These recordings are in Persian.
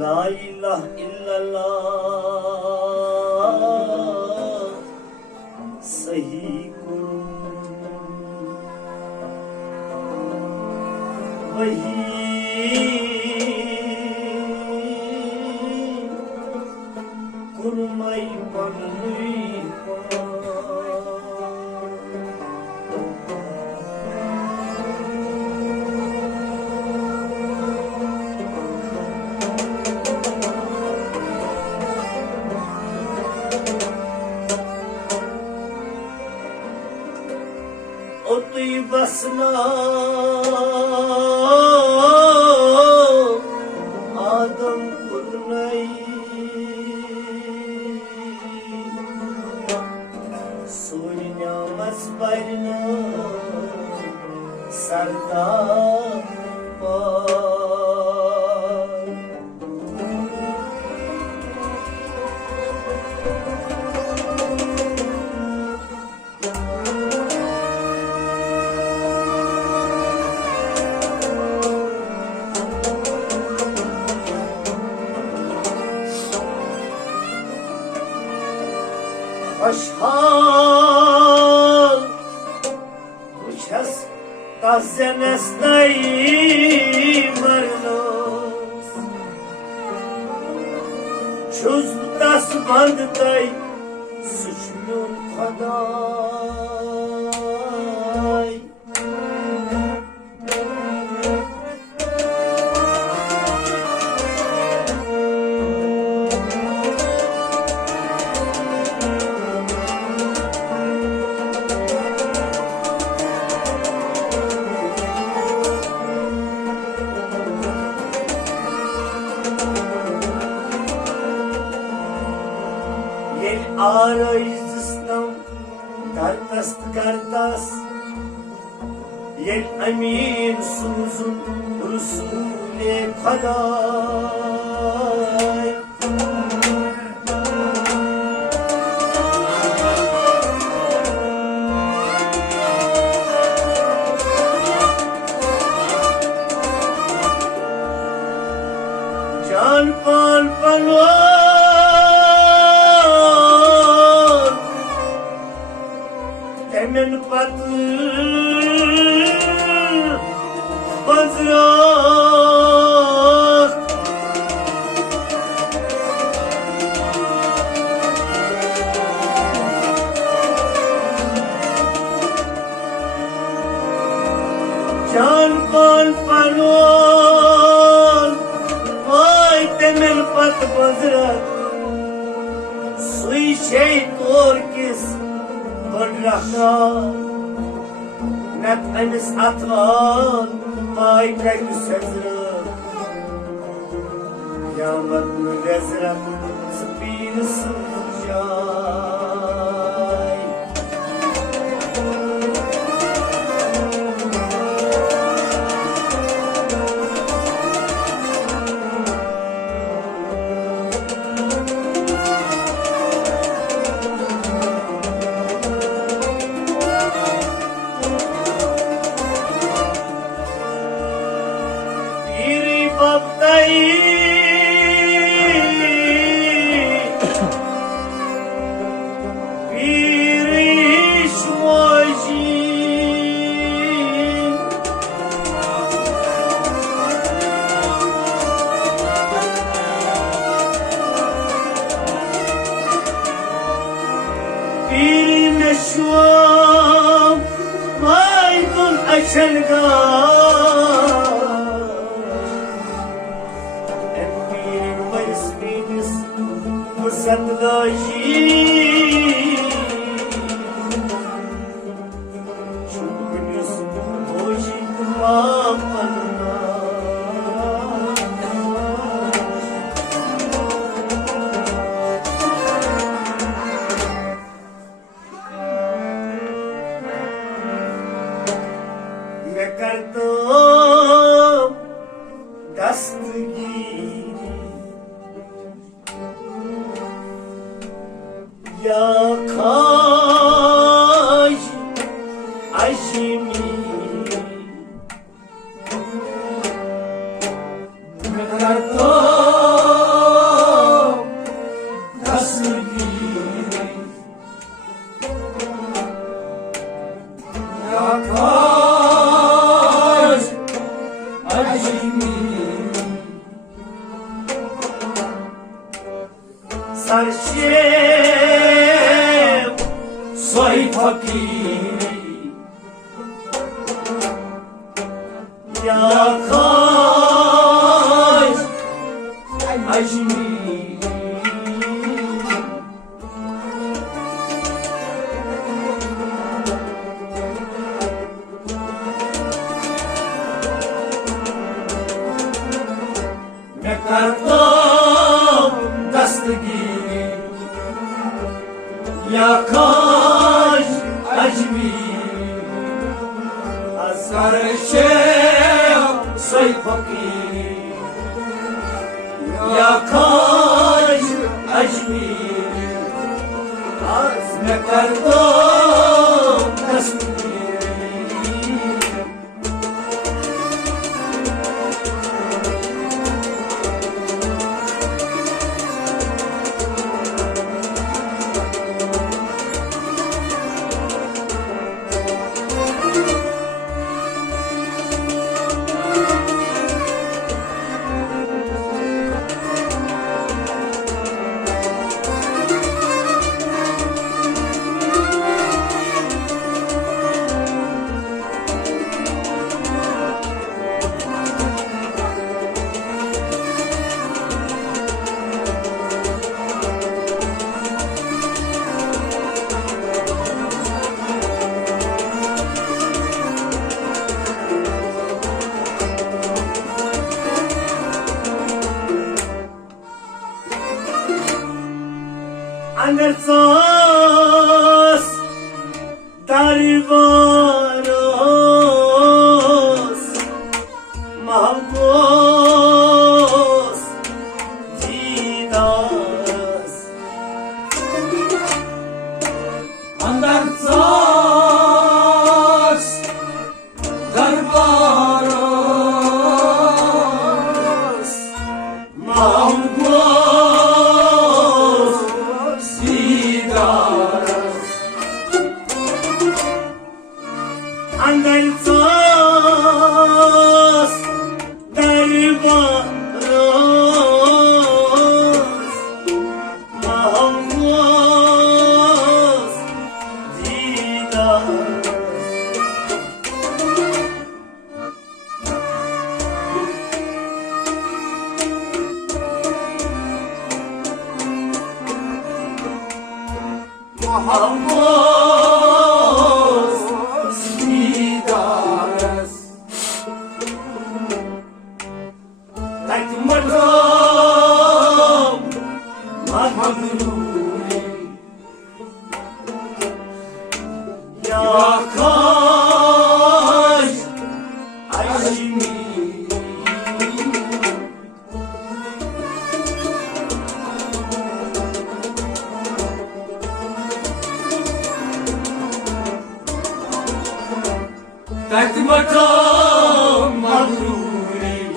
La ilahe illallah Sahih Kurum Vahi Kurmay Panui Otuy basna Adam kurnay Soynya masbarna Sardar Aşhal Uças Tazenestay Marlos Çözdas bandday Suçlun kaday Yel arayızıstam Kartas kartas Yel amin suzun Rusule kaday Can pal palvar Temen patı bazrak Can kal palon Vay temen patı bazrak Suy şey torkis Kodrakna Net emis atval Ay kaydı sezrak Yamat müvezrak Spini sıvıcay Meşhum maydun aşelgar Empirim ve isminiz Fırsatlaşı Çukunuz Hoşin Muhammad'ına Kartam dastgiri سرشیب سوی فقیری یا کاش اجمیری مکردم دستگیری یا کاش اجمیری از سرشیب سوی فقیری یا کاش اجمیری از مکردم دستگیری اندرساس دریواراس محبوس دیداراس اندرساس دریواراس محبوس اندرساس درباراس محموس دیداراس محموس دیداراس تکمرم مغروری یا کاش اجمیری تکمرم مغروری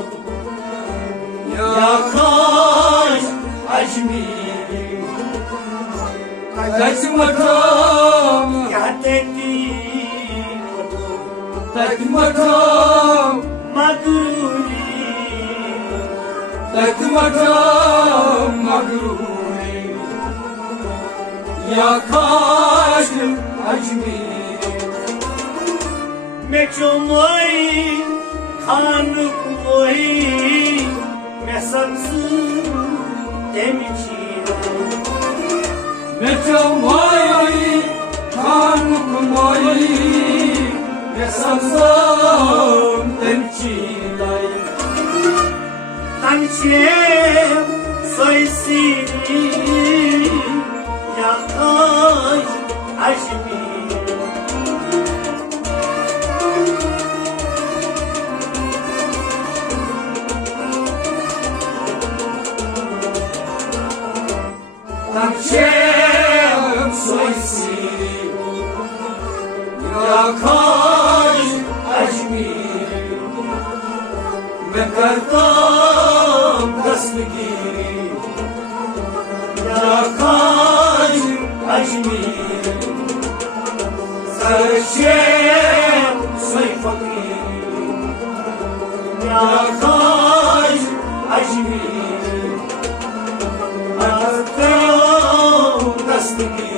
یا کاش اجمیری تکمرم تکمرم مغروری تکمرم مغروری یا کاش اجمیری مکشومای خانوکوی مسمسو دمیچیرم مکشومای خانوکوی مسمسو دمیچیرم تنچیم سویسیری یا کاش اجمیری تنچیم سویسیری یا کاش اجمیری مکردم دستگیری یا کاش اجمیری سرشیب سوی فقیری یا کاش أجميل أتاو دستگیر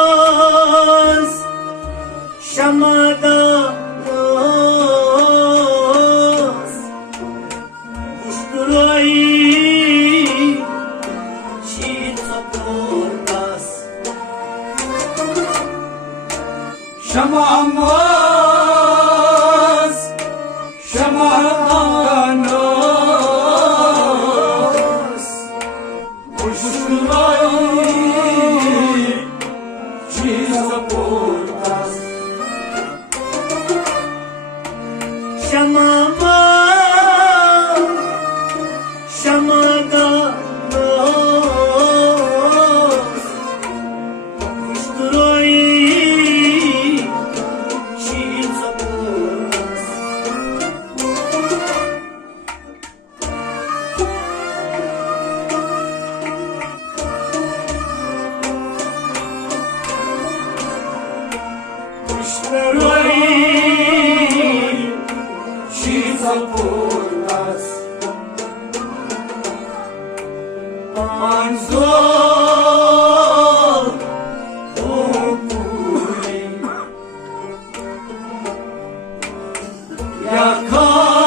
Şamamaz, şamadanız Kuşturayı, şiit sapurmaz Şamamaz, şamadanız Kuşturayı Çizaportas Şamamaz, şamadanız Kuşturayı, şiit sapurmaz Kuşturayı Çizaportas Manzor Okuri Yakar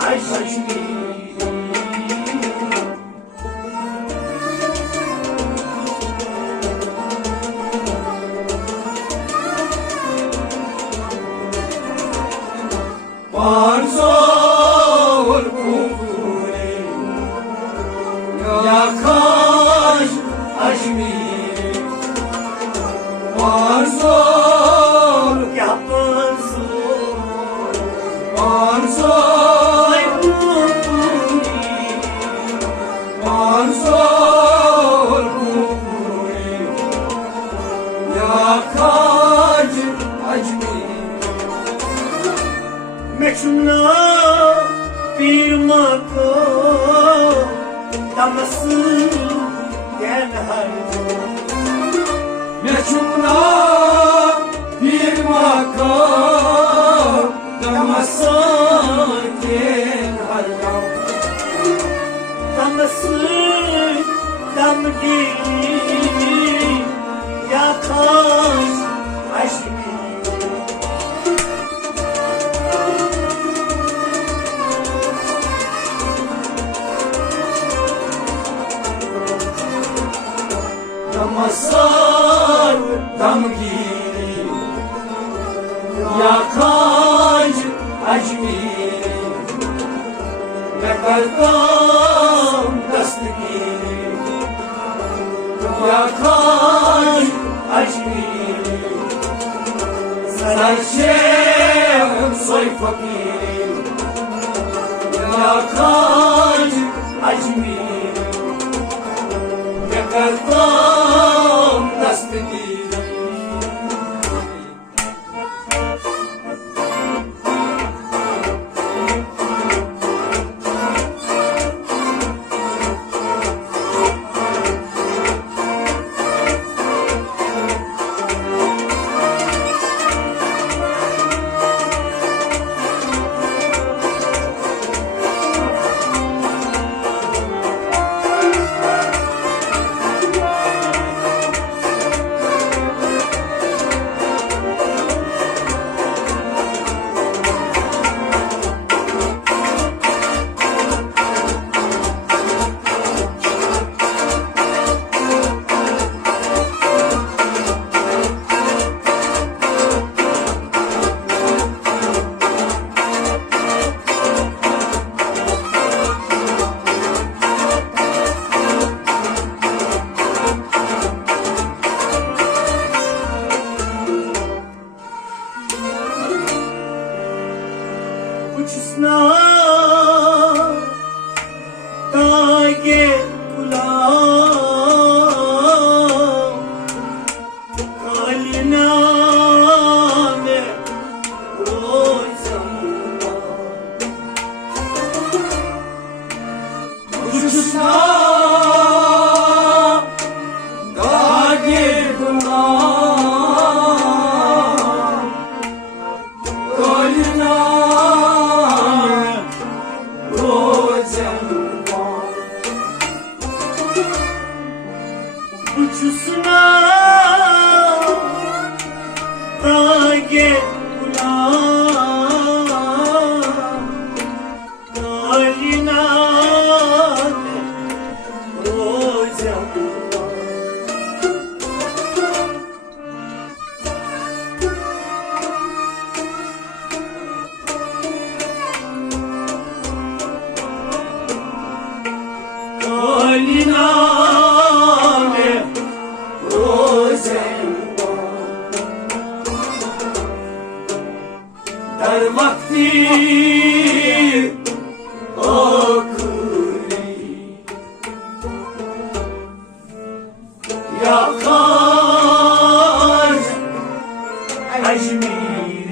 Aşkı Manzor Okuri Yakar Aşkı Manzor Yapın zor, Manzor ay mutlu Manzor Okuri Yakar Aşkı Meçhulna bir makam Damasın gel her Meçhula bir makam Damasakin hargam Damasın dam gibi yakar aşkı Damasar damgiri Yakar acmiri Yakardam dastgiri Yakar acmiri Sarşem soy fakiri Yakar acmiri Yakardam dastgiri कुछना तागे गुलाम कालिना में रोज़म्मा कुछना तागे गुलाम कालिना कुछना तागे गुलाम कालिना रोज़म्मा कालिना در وقتی آکوری yakar Ajmiri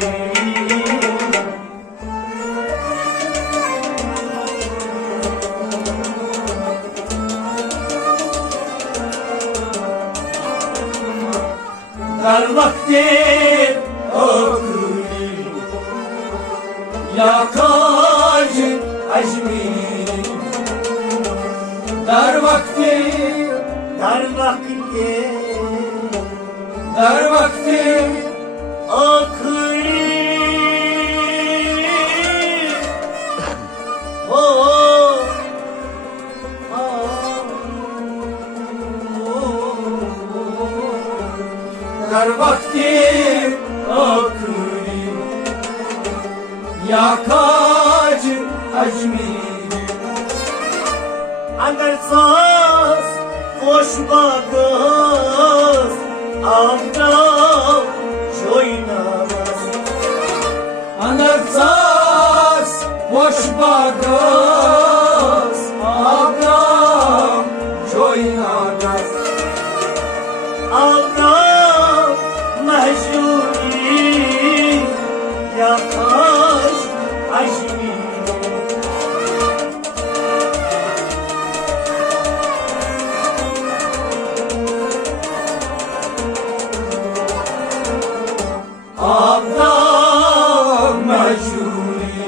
در وقتی آکوری yakar Ajmiri در وقتی آخری در وقتی آخری yakar Ajmiri اندر ساز خوش باگاز آفتاب جویناز اندر ساز خوش باگاز آفتاب جویناز آفتاب مهجوری یا خاش عجمی آفتاب مهجوری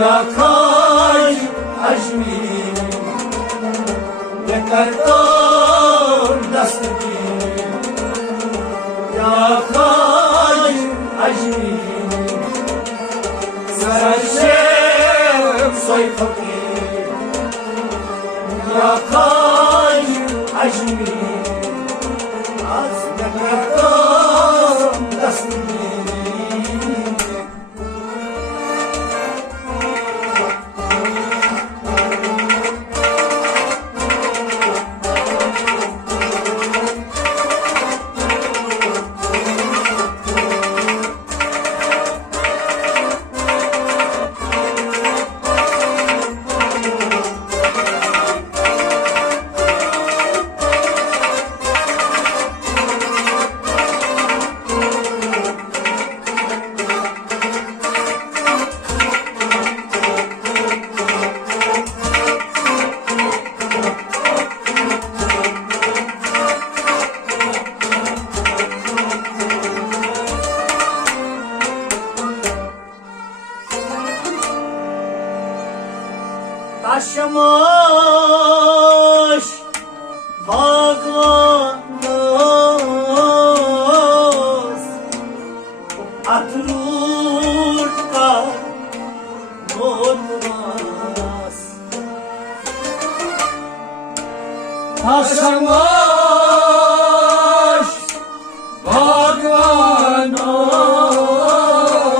یا خاش عجمی بکردار دست گیری یا خاش عجمی سرشم سوی فقیر یا خاش عجمی از بکردار دست گیری Taşımış bağlanmaz Atrurka olmaz Taşımış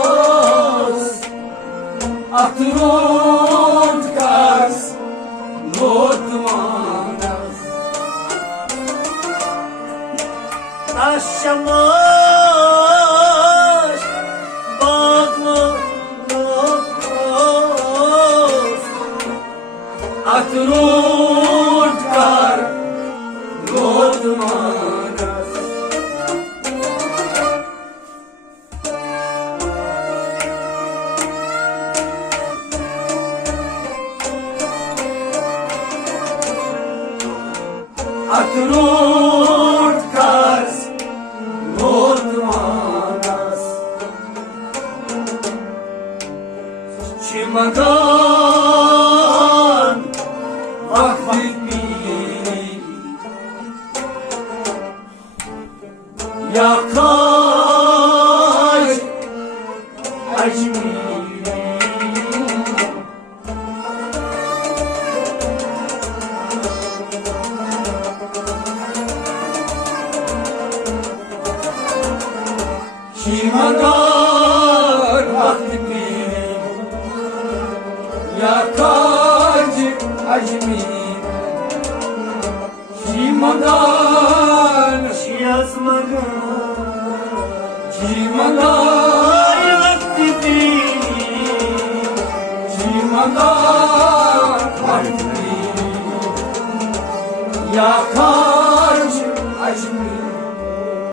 bağlanmaz Atrurkas Lotmanas Taşımış bağlanmaz Matrutkas Notmanas Çimadan Vakit Yakaş Acmi Çimadan Vakti Yakaş Acmi Çimadan yazmagan Çimadan